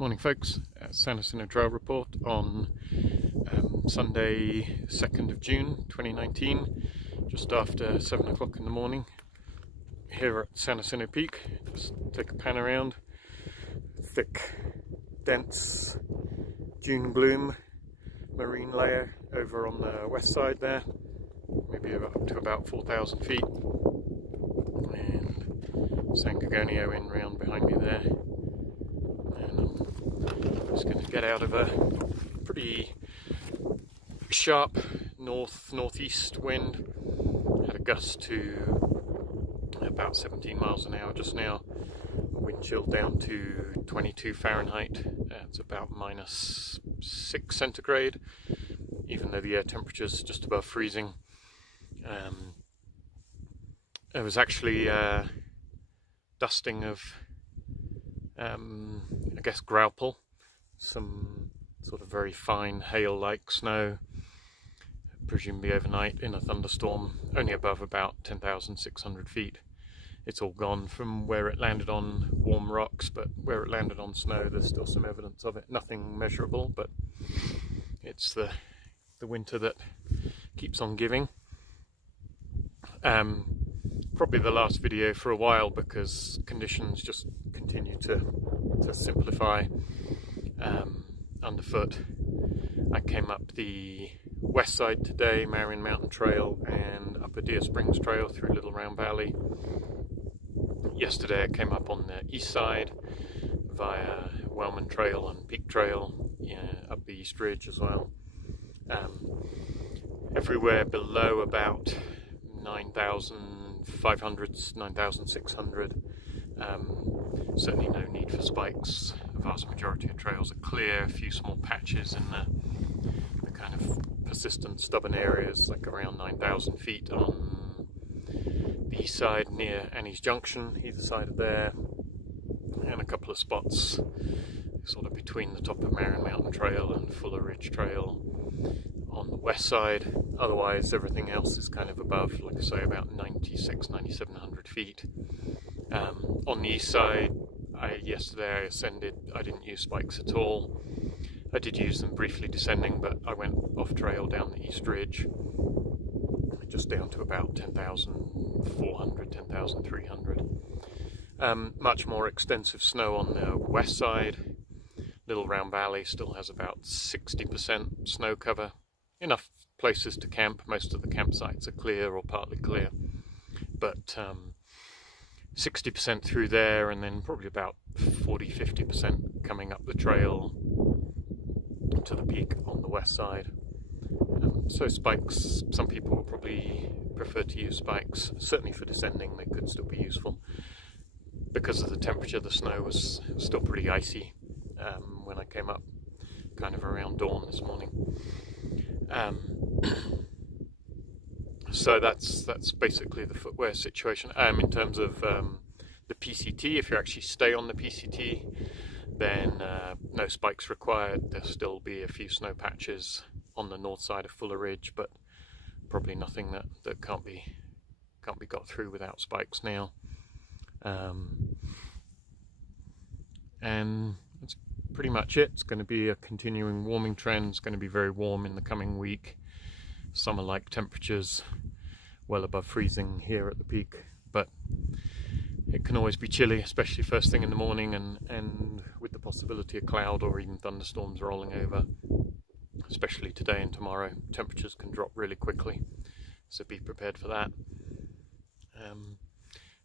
Morning folks, Jacinto Trail Report on Sunday 2nd of June 2019, just after 7 o'clock in the morning here at Jacinto Peak. Just take a pan around. Thick, dense dune gloom, marine layer over on the west side there, maybe up to about 4,000 feet, and San Gorgonio in round behind me there. Just going to get out of a pretty sharp northeast wind. Had a gust to about 17 miles an hour just now. Wind chill down to 22 Fahrenheit. It's about -6 centigrade, even though the air temperature is just above freezing. It was actually dusting of I guess graupel, some sort of very fine hail-like snow, presumably overnight in a thunderstorm, only above about 10,600 feet. It's all gone from where it landed on warm rocks, but where it landed on snow there's still some evidence of it. Nothing measurable, but it's the winter that keeps on giving. Probably the last video for a while because conditions just continue to simplify underfoot. I came up the west side today, Marion Mountain Trail, and up a Deer Springs Trail through Little Round Valley. Yesterday I came up on the east side via Wellman Trail and Peak Trail, up the East Ridge as well. Everywhere below about 9,500, 9,600. Certainly no need for spikes. The vast majority of trails are clear. A few small patches in the kind of persistent, stubborn areas, like around 9,000 feet on the east side near Annie's Junction, either side of there, and a couple of spots sort of between the top of Marion Mountain Trail and Fuller Ridge Trail on the west side. Otherwise everything else is kind of above, like I say, about 9,700 feet. On the east side, yesterday I ascended. I didn't use spikes at all. I did use them briefly descending, but I went off trail down the East Ridge, just down to about 10,400, 10,300. Much more extensive snow on the west side. Little Round Valley still has about 60% snow cover. Enough places to camp. Most of the campsites are clear or partly clear, but 60% through there, and then probably about 40-50% coming up the trail to the peak on the west side. So spikes, some people will probably prefer to use spikes. Certainly for descending they could still be useful. Because of the temperature, the snow was still pretty icy when I came up, kind of around dawn this morning. So that's basically the footwear situation. In terms of the PCT, if you actually stay on the PCT, then no spikes required. There'll still be a few snow patches on the north side of Fuller Ridge, but probably nothing that can't be got through without spikes now. And that's pretty much it. It's going to be a continuing warming trend. It's going to be very warm in the coming week. Summer-like temperatures, well above freezing here at the peak, but it can always be chilly, especially first thing in the morning, and with the possibility of cloud or even thunderstorms rolling over, especially today and tomorrow. Temperatures can drop really quickly, so be prepared for that.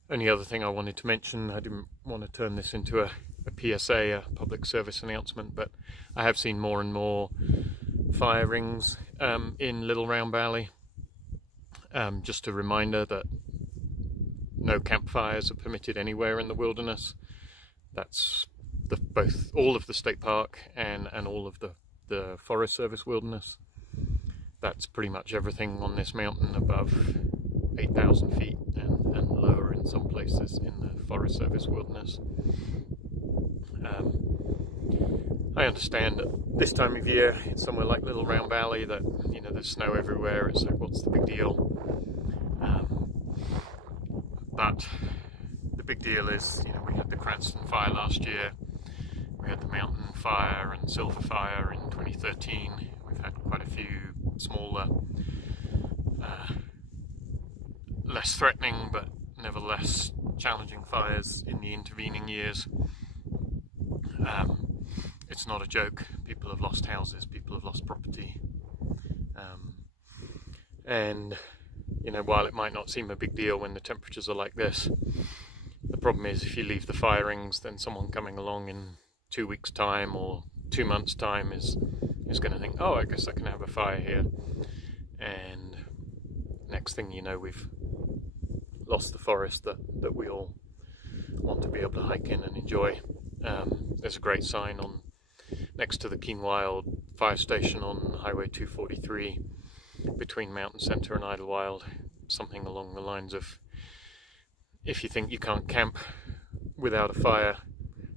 Only other thing I wanted to mention, I didn't want to turn this into a PSA, a public service announcement, but I have seen more and more fire rings in Little Round Valley. Just a reminder that no campfires are permitted anywhere in the wilderness. That's all of the state park and all of the Forest Service wilderness. That's pretty much everything on this mountain above 8,000 feet and lower in some places in the Forest Service wilderness. I understand that this time of year, it's somewhere like Little Round Valley, that there's snow everywhere. It's like, what's the big deal? But the big deal is, we had the Cranston fire last year. We had the mountain fire and silver fire in 2013. We've had quite a few smaller, less threatening but nevertheless challenging fires in the intervening years. It's not a joke. People have lost houses, people have lost property, and you know, while it might not seem a big deal when the temperatures are like this, the problem is if you leave the fire rings, then someone coming along in 2 weeks' time or 2 months' time is going to think, oh, I guess I can have a fire here, and next thing you know, we've lost the forest that we all want to be able to hike in and enjoy. There's a great sign on next to the Keenwild fire station on Highway 243 between Mountain Centre and Idlewild, something along the lines of, if you think you can't camp without a fire,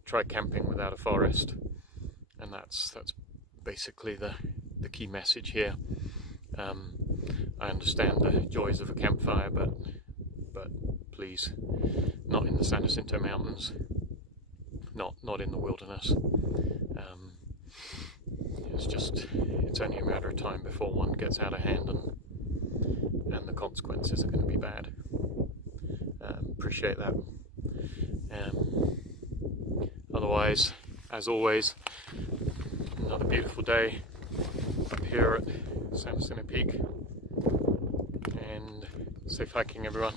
try camping without a forest. And that's basically the key message here. I understand the joys of a campfire, but please, not in the San Jacinto Mountains, not in the wilderness. It's only a matter of time before one gets out of hand, and the consequences are going to be bad. Appreciate that. Otherwise, as always, another beautiful day up here at San Jacinto Peak, and safe hiking, everyone.